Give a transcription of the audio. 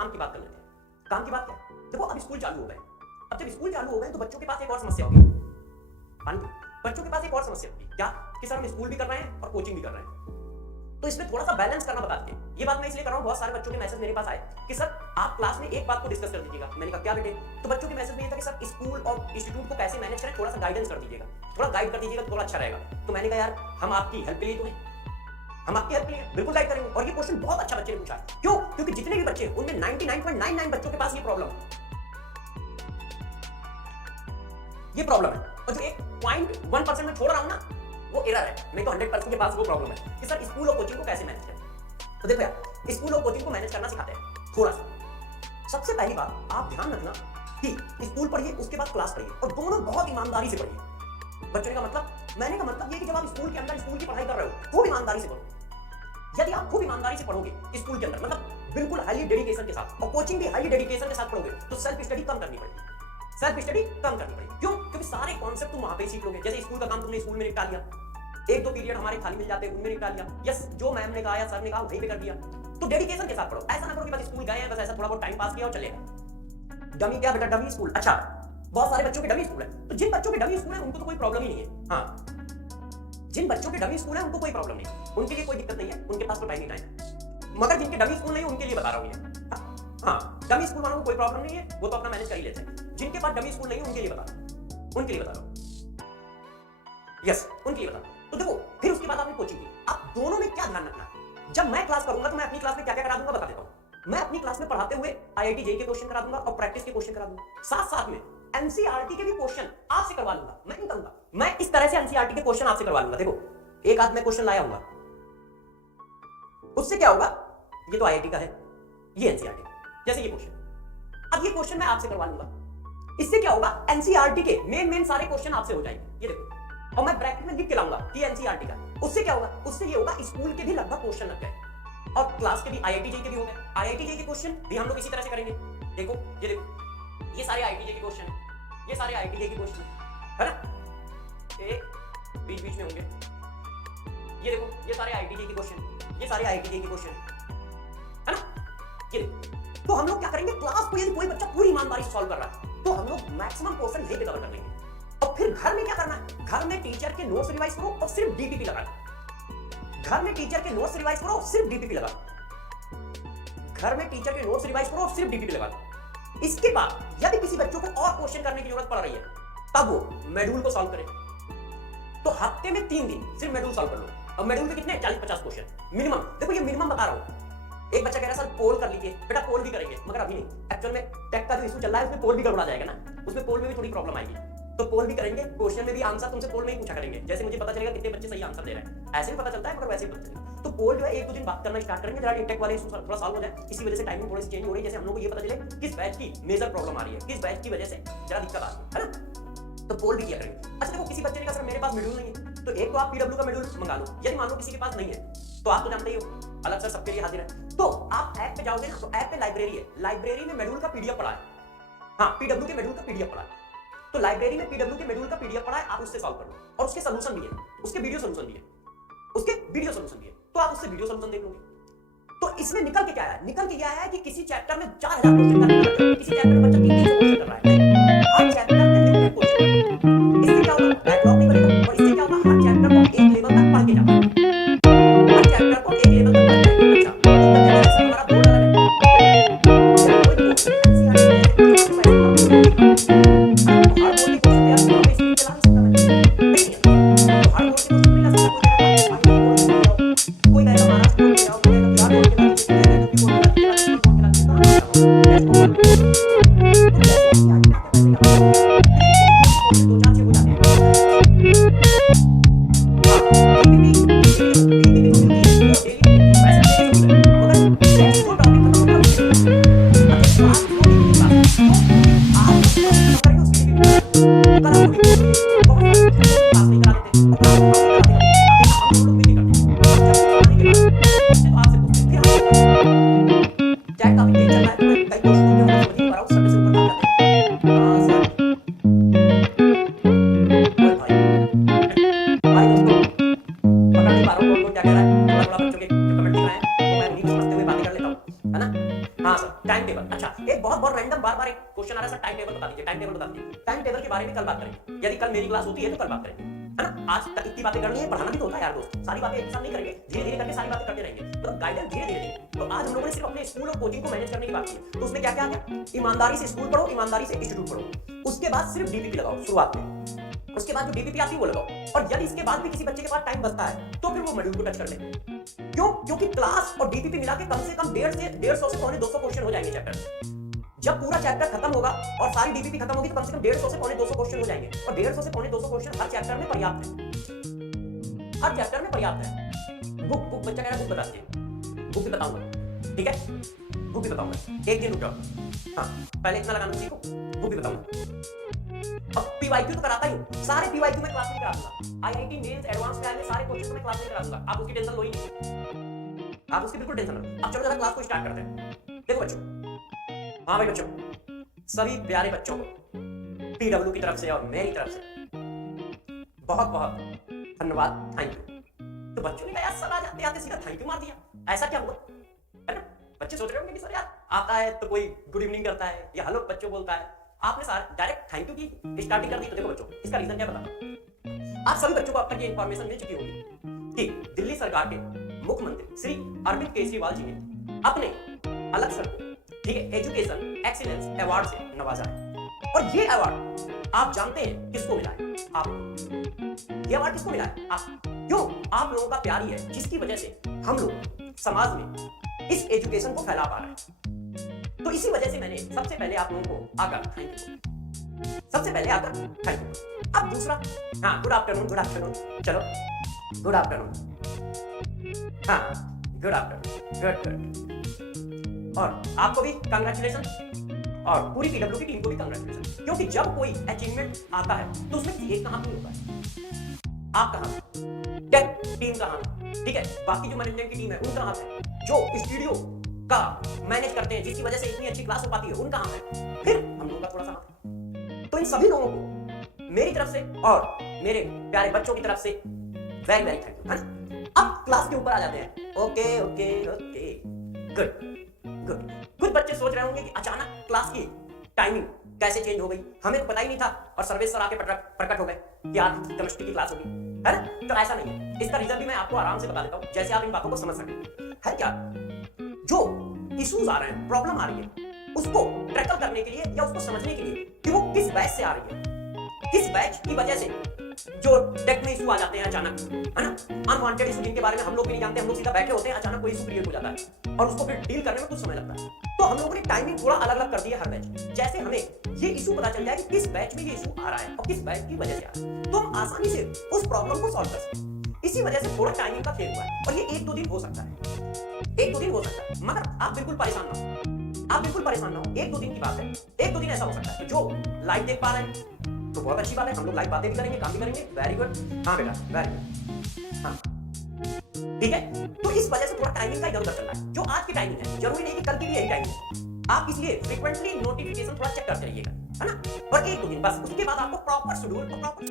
काम की बात कर लेते हैं। काम की बात क्या है? देखो अब स्कूल चालू हो गए। अब जब स्कूल चालू हो गए तो बच्चों के पास एक और समस्या होगी। बच्चों के पास एक और समस्या होगी क्या कि सर हम स्कूल भी कर रहे हैं और कोचिंग भी कर रहे हैं, तो इसमें थोड़ा सा बैलेंस करना बता दीजिए। ये बात मैं इसलिए कर रहा हूँ, बहुत सारे बच्चों के मैसेज मेरे पास आए कि सर आप क्लास में एक बात को डिस्कस कर दीजिएगा। मैंने कहा क्या बेटे? तो बच्चों के मैसेज में ये था कि सर स्कूल और इंस्टीट्यूट को कैसे मैनेज करें, थोड़ा सा गाइडेंस कर दीजिएगा, थोड़ा गाइड कर दीजिएगा तो थोड़ा अच्छा रहेगा। तो मैंने कहा यार हम आपकी हेल्प के लिए तो हैं, हम आपकी हेल्प के लिए बिल्कुल गाइड करेंगे। और ये क्वेश्चन बहुत अच्छा बच्चे ने पूछा है। क्यों? क्योंकि जितने भी बच्चे उनमें 99.99 बच्चों के पास ये प्रॉब्लम है, ये प्रॉब्लम है। और जो 1.1% में छोड़ रहा हूं ना, वो एरर है। नहीं तो 100% के पास वो प्रॉब्लम है कि सर स्कूल और कोचिंग को कैसे मैनेज करें। तो देखो यार, स्कूल और कोचिंग को मैनेज करना सिखाते हैं थोड़ा सा। सबसे पहली बात आप ध्यान रखना कि स्कूल पढ़िए, उसके बाद क्लास पढ़िए, और दोनों बहुत ईमानदारी से पढ़िए। बच्चों का मतलब, मैंने का मतलब ये कि जब आप स्कूल के अंदर स्कूल की पढ़ाई कर रहे हो, खूब ईमानदारी से पढ़ो। यदि आप खूब ईमानदारी से पढ़ोगे स्कूल के अंदर, मतलब बिल्कुल हाईली डेडिकेशन के साथ, और कोचिंग भी हाईली डेडिकेशन के साथ पढ़ोगे, तो सेल्फ स्टडी कम करनी पड़ेगी। सेल्फ स्टडी कम करनी पड़ेगी। क्यों? क्योंकि सारे कॉन्सेप्ट तुम वहां पे सीख लोगे। जैसे स्कूल का काम तुमने स्कूल में निपटा लिया, एक दो पीरियड हमारे खाली मिल जाते हैं, उनमें निपटा लिया, यस जो मैम ने कहा या सर ने कहा वहीं पे कर दिया। तो डेडिकेशन के साथ पढ़ो। ऐसा ना करो कि बस स्कूल गए हैं, बस ऐसा थोड़ा बहुत टाइम पास किया और चले गए। डमी क्या बेटा? Dummy school. अच्छा, बहुत सारे बच्चों के डमी स्कूल है। तो जिन बच्चों के डमी स्कूल है उनको तो कोई प्रॉब्लम ही नहीं है। हाँ, जिन बच्चों के डमी स्कूल है उनको कोई प्रॉब्लम नहीं, उनके लिए कोई दिक्कत नहीं है, उनके पास तो टाइम ही टाइम है। मगर जिनके डमी स्कूल नहीं है उनके लिए बता रहा हूं ये। हाँ, डमी स्कूल वालों को कोई प्रॉब्लम नहीं है, वो तो अपना मैनेज कर ही लेते हैं। जिनके पास डमी स्कूल नहीं है उनके लिए बता रहा हूं, उनके लिए बता रहा हूं, यस उनके लिए बता रहा हूं। तो देखो, फिर उसके बाद आपने कोचिंग की। आप दोनों में क्या ध्यान रखना है? जब मैं क्लास करूंगा तो मैं अपनी क्लास में क्या क्या करा दूंगा बता देता हूं। मैं अपनी क्लास में पढ़ाते हुए IIT JEE के क्वेश्चन करा दूंगा और प्रैक्टिस के क्वेश्चन करा दूंगा। साथ साथ में NCERT के भी क्वेश्चन आपसे करवा लूंगा। मैं नहीं करूंगा, मैं इस तरह से NCERT के क्वेश्चन आपसे करवा लूंगा। देखो, एक आध मैं क्वेश्चन लाया हूंगा, उससे क्या होगा? ये तो IIT का है, ये NCERT, जैसे ये क्वेश्चन, अब ये क्वेश्चन मैं आपसे करवा लूंगा। इससे क्या होगा? NCERT के मेन सारे क्वेश्चन आपसे हो जाएंगे। ये देखो, और मैं ब्रैकेट में लिख के लाऊंगा कि NCERT का। उससे क्या होगा? उससे ये होगा स्कूल के भी लगभग क्वेश्चन लग गए, और क्लास के भी IIT JEE के भी हो गए। IIT JEE के क्वेश्चन भी हम लोग इसी तरह से करेंगे। देखो, ये देखो, ये सारे IIT JEE के क्वेश्चन है, ये सारे IIT JEE के क्वेश्चन है ना, एक बीच बीच में होंगे। ये देखो, ये सारे IIT JEE के क्वेश्चन, ये सारे IIT JEE के क्वेश्चन है ना। ये देखो, तो हम लोग क्या करेंगे? क्लास को यदि कोई बच्चा पूरी ईमानदारी से सॉल्व कर रहा है तो हम लोग मैक्सिमम पोर्शन लेके कवर कर लेंगे। और फिर घर में क्या करना है? घर में टीचर के नोट्स रिवाइज करो और सिर्फ DPP लगाओ। घर में टीचर के नोट्स रिवाइज करो, सिर्फ DPP लगाओ। घर में टीचर के नोट्स रिवाइज करो और सिर्फ DPP लगाओ। इसके बाद यदि किसी बच्चों को और क्वेश्चन करने की जरूरत पड़ रही है, तब वो मॉड्यूल को सॉल्व करे। तो हफ्ते में 3 दिन सिर्फ मॉड्यूल सॉल्व कर लो। अब मॉड्यूल में कितने? 40-50 क्वेश्चन मिनिमम। देखो, ये मिनिमम बता रहा हूं। एक बच्चा कह रहा है सर पोल कर लीजिए। बेटा पोल भी करेंगे, मगर अभी नहीं। एक्चुअल में टेक का जो इशू चल रहा है उसमें पोल भी गड़बड़ा जाएगा ना, उसमें पोल में भी थोड़ी प्रॉब्लम आएगी। तो पोल भी करेंगे, क्वेश्चन में भी आंसर तुमसे पोल में ही पूछा करेंगे। जैसे मुझे पता चलेगा कितने बच्चे सही आंसर दे रहे हैं, ऐसे भी पता चलता है, मगर वैसे भी पता चलेगा। तो पोल जो है 1-2 दिन बात करना स्टार्ट करेंगे, जरा टेक वाले इशू थोड़ा सॉल्व हो जाए। इसी वजह से टाइमिंग थोड़ी सी चेंज हो रही है। जैसे हम लोग को ये पता चले किस बैच की मेजर प्रॉब्लम आ रही है, किस बैच की वजह से जरा दिक्कत आ रही है ना, तो पोल भी किया करेंगे। अच्छा देखो, किसी बच्चे ने कहा सर मेरे पास मॉड्यूल नहीं है, तो एक तो आप PW का मॉड्यूल मंगा लो। यदि मान लो किसी के पास नहीं है, तो आप तो जानते ही हो अलग से सबके लिए हाजिर है। तो आप ऐप पे जाओगे ना, तो ऐप पे लाइब्रेरी है, लाइब्रेरी में मॉड्यूल का PDF पड़ा है। हाँ, PW के मॉड्यूल का PDF पड़ा है, तो लाइब्रेरी में PW के मॉड्यूल का PDF पड़ा है, आप उससे सॉल्व कर लो। और उसके सॉल्यूशन भी है, उसके वीडियो सॉल्यूशन भी है, उसके वीडियो सॉल्यूशन भी है, तो आप उससे वीडियो सॉल्यूशन देख लोगे। तो इसमें निकल के क्या है? निकल के क्या है कि किसी चैप्टर में 4000 क्वेश्चन करना है, किसी चैप्टर में बच्चा 300 क्वेश्चन कर रहा है, हर चैप्टर में लिमिटेड क्वेश्चन। इससे क्या होगा? बैकलॉग नहीं बनेगा, और इससे क्या होगा? हर चैप्टर को एक लेवल तक पढ़ के जाना है, हर चैप्टर को एक लेवल तक पढ़ के जाना है। अच्छा, तो हमारा बोर्ड अलग है, कोई टाइम टेबल, अच्छा एक बहुत रैंडम बार एक क्वेश्चन आ रहा है सर टाइम टेबल बता दीजिए, टाइम टेबल बता दीजिए। टाइम टेबल के बारे में कल बात करेंगे, यदि कल मेरी क्लास होती है तो कल बात करेंगे, है ना। आज तक इतनी बातें करनी है, पढ़ाना भी तो होता है यार दोस्त, सारी बातें एक साथ नहीं करेंगे, धीरे धीरे करके सारी बातें करते रहेंगे, तो गाइडेंस धीरे धीरे देंगे। तो आज हम लोगों ने सिर्फ अपने स्कूल और कोचिंग को मैनेज करने की बात की है, तो उसमें क्या क्या आ गया, ईमानदारी से स्कूल पढ़ो, ईमानदारी से इंस्टीट्यूट पढ़ो, उसके बाद सिर्फ डीपीपी लगाओ शुरुआत में, उसके बाद जो डीपीपी आती है वो लगाओ, और यदि इसके बाद भी किसी बच्चे के पास टाइम बचता है तो फिर वो मॉड्यूल को टच कर ले। क्यों? क्योंकि क्लास और डीपीपी मिला के कम से कम 150 से पौने 200 क्वेश्चन हो जाएंगे चैप्टर में। जब पूरा चैप्टर खत्म होगा और सारी डीपीपी खत्म होगी तो कम से कम 150 से पौने 200 क्वेश्चन हो जाएंगे, और 150 से पौने 200 क्वेश्चन हर चैप्टर में पर्याप्त है, हर चैप्टर में पर्याप्त है। बुक बच्चा कह रहा है बुक बता दीजिए, बुक भी बताऊंगा, ठीक है, बुक भी बताऊंगा, एक दिन रुक जाओ, हाँ पहले इतना लगाना सीखो, बुक भी बताऊंगा। अब पीवाईक्यू तो कराता ही हूं, सारे पीवाईक्यू में क्लास में करा दूंगा, आईआईटी मेंस एडवांस में सारे क्वेश्चन में क्लास में करा दूंगा, आप उसकी टेंशन लो ही नहीं, आप उसकी बिल्कुल टेंशन लो। अब चलो जरा क्लास को स्टार्ट करते हैं। देखो बच्चों, हाँ भाई बच्चों, सभी प्यारे बच्चों को पीडब्ल्यू की तरफ से और मेरी तरफ से बहुत बहुत धन्यवाद, थैंक यू। तो बच्चों ने कहा यार सर आते आते सीधा थैंक यू मार दिया, ऐसा क्या हुआ, है ना। बच्चे सोच रहे होंगे कि सर यार आता है तो कोई गुड इवनिंग करता है या हेलो बच्चों बोलता है, आपने सर डायरेक्ट थैंक यू की स्टार्टिंग कर दी। तो देखो बच्चों, इसका रीजन क्या बताओ। आप सभी बच्चों को अब तक ये इंफॉर्मेशन मिल चुकी होगी कि दिल्ली सरकार के मुख्यमंत्री श्री अरविंद केजरीवाल जी ने अपने अलग सर को, ठीक है, एजुकेशन एक्सीलेंस अवार्ड से नवाजा है, और ये अवार्ड आप जानते हैं किसको मिला है, आप, ये अवार्ड किसको मिला है, आप, क्यों, आप लोगों का प्यार ही है जिसकी वजह से हम लोग समाज में इस एजुकेशन को फैला पा रहे हैं। तो इसी वजह से मैंने सबसे पहले आप लोगों को आकर थैंक यू, सबसे पहले आकर थैंक यू। अब दूसरा, हाँ गुड आफ्टरनून, गुड आफ्टरनून, चलो गुड आफ्टरनून, हाँ गुड आफ्टरनून, गुड गुड, और आपको भी कांग्रेचुलेशन, और पूरी पीडब्ल्यू की टीम को भी कांग्रेचुलेशन, क्योंकि जब कोई अचीवमेंट आता है तो उसमें किसी एक का हाथ नहीं होता है। आप कहां, टेक टीम कहां, ठीक है, बाकी जो मैनेजमेंट की टीम है उनका हाथ है, जो स्टूडियो का मैनेज करते हैं जिसकी वजह से इतनी अच्छी क्लास हो पाती है उनका हाथ है, फिर हम लोगों का थोड़ा सा हाथ है। तो इन सभी लोगों को मेरी तरफ से और मेरे प्यारे बच्चों की तरफ से वेरी वेरी थैंक यू, है ना। अब क्लास के ऊपर आ जाते हैं। Okay okay okay, good good. कुछ बच्चे सोच रहे होंगे कि अचानक क्लास की टाइमिंग कैसे चेंज हो गई, हमें तो पता ही नहीं था, और सर्वेश सर आके प्रकट हो गए कि आज केमिस्ट्री की क्लास होगी, है ना। तो ऐसा नहीं है, इसका रीजन भी मैं आपको आराम से बता देता हूं, जैसे आप इन बातों को समझ सकें। है क्या, जो इश्यूज आ रहे हैं, प्रॉब्लम आ रही है, उसको टैकल करने के लिए या उसको समझने के लिए कि वो किस बैच से आ रही है, किस बैच की वजह से जो टेक में इशू आ जाते हैं अचानक, है ना, अनवांटेड इशू जिनके बारे में हम लोग भी नहीं जानते, हम लोग सीधा बैठे होते हैं, अचानक कोई इशू क्रिएट हो जाता है और उसको फिर डील करने में कुछ समय लगता है। तो हम लोगों ने टाइमिंग थोड़ा अलग अलग कर दी है हर बैच, जैसे हमें ये इशू पता चल जाए कि किस बैच में ये इशू आ रहा है और किस बैच की वजह से आ रहा है, तो हम आसानी से उस प्रॉब्लम को सॉल्व कर सकते हैं। इसी वजह से थोड़ा टाइमिंग का खेल हुआ है, और ये 1-2 दिन हो सकता है, 1-2 दिन हो सकता है, मगर आप बिल्कुल परेशान ना हो, आप बिल्कुल परेशान ना हो, 1-2 दिन की बात है। 1-2 दिन ऐसा हो सकता है जो लाइव देख पा रहे हैं तो बहुत अच्छी बात है, हम लोग लाइव बातें भी करेंगे, काम भी करेंगे, वेरी गुड, हाँ बेटा वेरी गुड, हाँ ठीक है। तो इस वजह से थोड़ा टाइमिंग का इधर उधर चल रहा है, जो आज की टाइमिंग है जरूरी नहीं कि कल की भी यही टाइमिंग है, आप इसलिए फ्रीक्वेंटली नोटिफिकेशन थोड़ा चेक करते रहिएगा, है ना। और 1-2 दिन बस, उसके बाद आपको प्रॉपर शेड्यूल और प्रॉपर